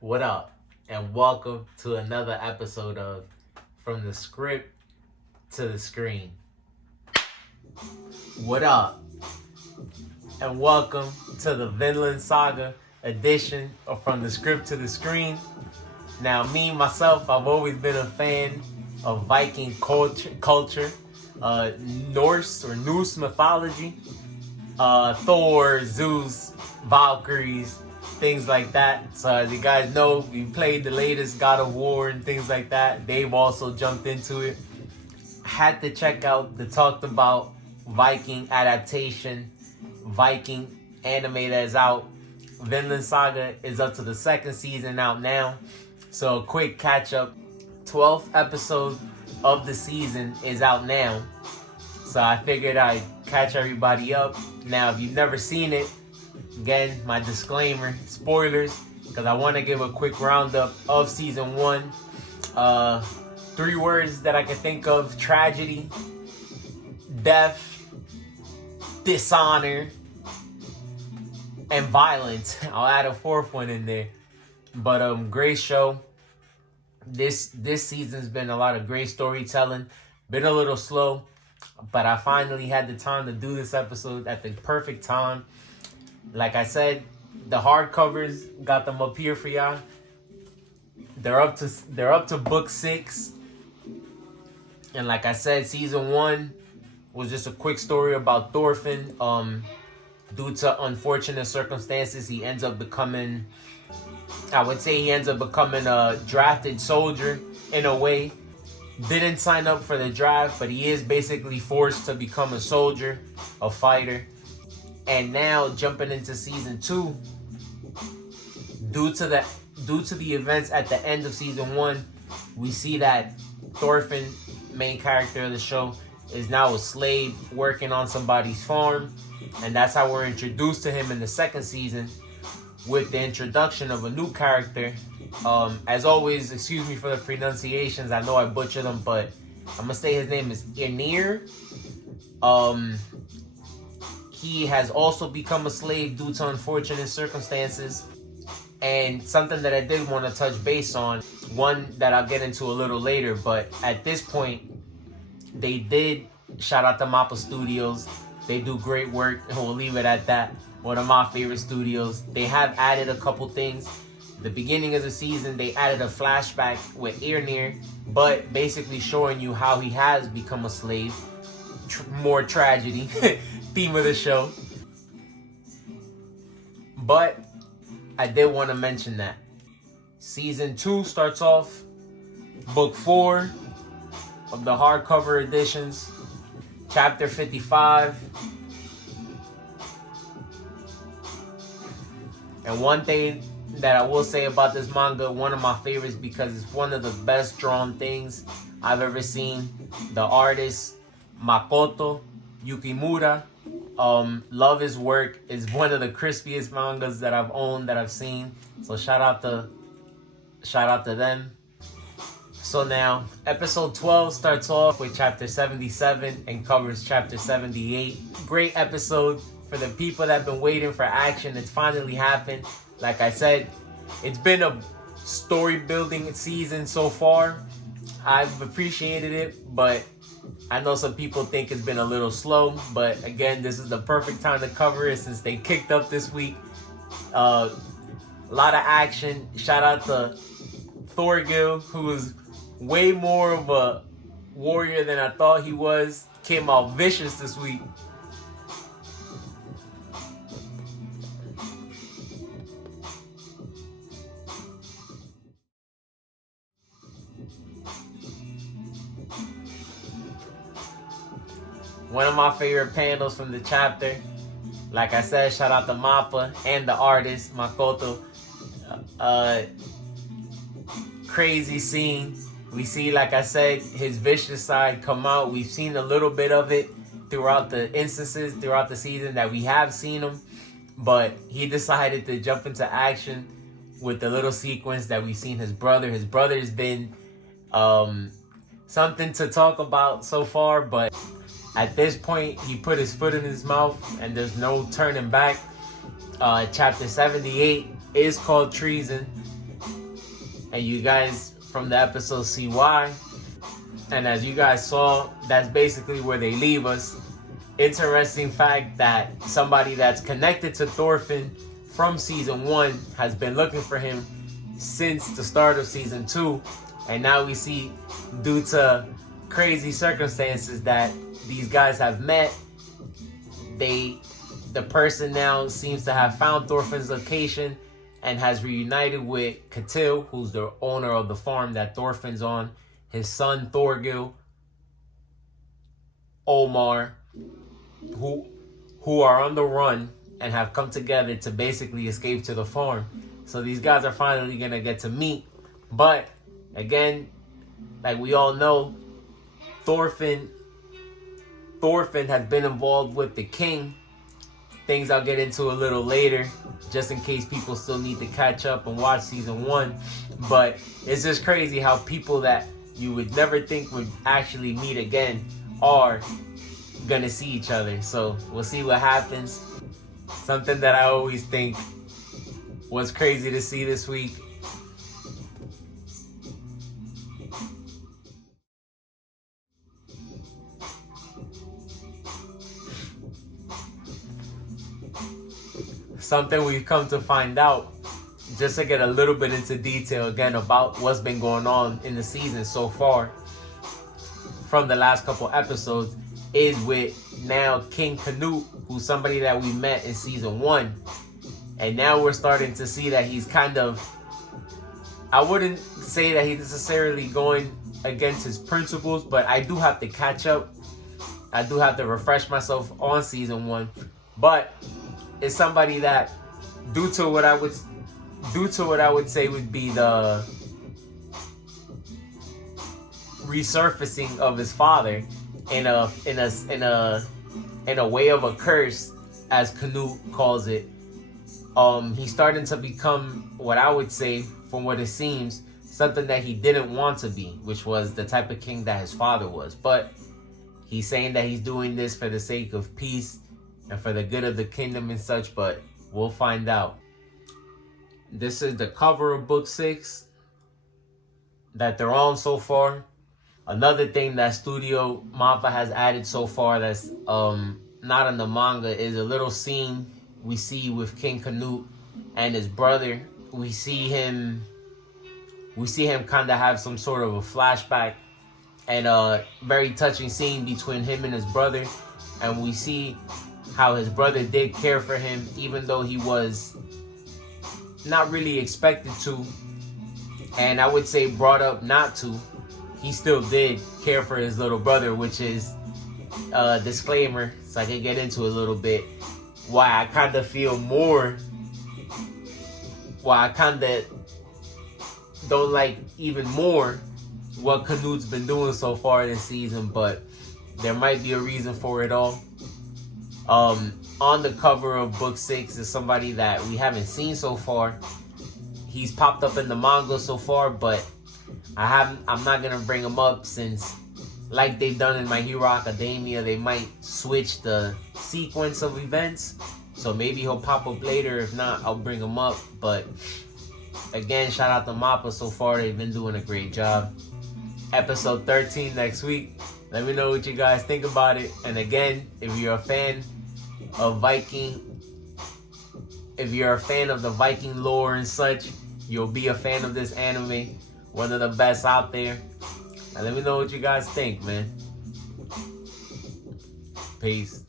What up? And welcome to another episode of From the Script to the Screen. What up? And welcome to the Vinland Saga edition of From the Script to the Screen. Now, myself, I've always been a fan of Viking culture, Norse or Norse mythology, Thor, Zeus, Valkyries, things like that. So as you guys know, we played the latest God of War and things like that. They've also jumped into it. Had to check out the talked about Viking adaptation, Viking anime that is out. Vinland Saga is up to the second season out now. So a quick catch up. 12th episode of the season is out now. So I figured I'd catch everybody up. Now, if you've never seen it, again, my disclaimer, spoilers, because I want to give a quick roundup of season 1. 3 words that I can think of: tragedy, death, dishonor, and violence. I'll add a 4th one in there. But great show. This season's been a lot of great storytelling. Been a little slow, but I finally had the time to do this episode at the perfect time. Like I said, the hardcovers, got them up here for y'all. They're up to book 6. And like I said, season 1 was just a quick story about Thorfinn. Due to unfortunate circumstances, he ends up becoming a drafted soldier in a way. Didn't sign up for the draft, but he is basically forced to become a soldier, a fighter. And now jumping into season 2, due to the events at the end of season 1, we see that Thorfinn, main character of the show, is now a slave working on somebody's farm. And that's how we're introduced to him in the second season, with the introduction of a new character. As always, excuse me for the pronunciations. I know I butchered them, but I'm gonna say his name is Irnir. He has also become a slave due to unfortunate circumstances. And something that I did want to touch base on, one that I'll get into a little later, but at this point, they did shout out to Mappa Studios. They do great work, and we'll leave it at that. One of my favorite studios. They have added a couple things. The beginning of the season, they added a flashback with Irnir, but basically showing you how he has become a slave. More tragedy, theme of the show. But I did want to mention that season 2 starts off book 4 of the hardcover editions, chapter 55. And one thing that I will say about this manga, one of my favorites, because it's one of the best drawn things I've ever seen. The artist, Makoto Yukimura. Love his work. It's one of the crispiest mangas that I've owned, that I've seen. So shout out to them. So now, episode 12 starts off with chapter 77 and covers chapter 78. Great episode. For the people that have been waiting for action, it's finally happened. Like I said, it's been a story building season so far. I've appreciated it, but I know some people think it's been a little slow. But again, this is the perfect time to cover it since they kicked up this week. A lot of action. Shout out to Thorgil, who was way more of a warrior than I thought he was. Came out vicious this week. One of my favorite panels from the chapter. Like I said, shout out to Mappa and the artist, Makoto. Crazy scene. We see, like I said, his vicious side come out. We've seen a little bit of it throughout the instances, throughout the season that we have seen him. But he decided to jump into action with the little sequence that we've seen his brother. His brother's been something to talk about so far, but at this point, he put his foot in his mouth and there's no turning back. Chapter 78 is called Treason. And you guys from the episode see why. And as you guys saw, that's basically where they leave us. Interesting fact that somebody that's connected to Thorfinn from season 1 has been looking for him since the start of season 2. And now we see, due to crazy circumstances that these guys have met, the person now seems to have found Thorfinn's location and has reunited with Ketil, who's the owner of the farm that Thorfinn's on, his son Thorgil, Omar, who are on the run and have come together to basically escape to the farm. So these guys are finally going to get to meet. But again, like we all know, Thorfinn has been involved with the king. Things I'll get into a little later, just in case people still need to catch up and watch season 1. But it's just crazy how people that you would never think would actually meet again are gonna see each other. So we'll see what happens. Something that I always think was crazy to see this week. Something we've come to find out, just to get a little bit into detail again about what's been going on in the season so far from the last couple episodes, is with now King Canute, who's somebody that we met in season 1. And now we're starting to see that he's kind of, I wouldn't say that he's necessarily going against his principles, but I do have to catch up. I do have to refresh myself on season 1. But it's somebody that, due to what I would say would be the resurfacing of his father in a way of a curse, as Canute calls it. He's starting to become, what I would say, from what it seems, something that he didn't want to be, which was the type of king that his father was. But he's saying that he's doing this for the sake of peace and for the good of the kingdom and such, but we'll find out. This is the cover of book 6 that they're on so far. Another thing that Studio Mappa has added so far that's not in the manga is a little scene we see with King Canute and his brother. We see him kind of have some sort of a flashback and a very touching scene between him and his brother. And we see how his brother did care for him, even though he was not really expected to, and I would say brought up not to. He still did care for his little brother, which is a disclaimer, so I can get into a little bit why I kind of don't like even more what Canute's been doing so far this season, but there might be a reason for it all. On the cover of book 6 is somebody that we haven't seen so far. He's popped up in the manga so far, but I'm not gonna bring him up, since, like they've done in My Hero Academia, they might switch the sequence of events. So maybe he'll pop up later. If not, I'll bring him up. But again, shout out to Mappa so far. They've been doing a great job. Episode 13 next week. Let me know what you guys think about it. And again, if you're a fan of the Viking lore and such, you'll be a fan of this anime. One of the best out there. And let me know what you guys think, man. Peace.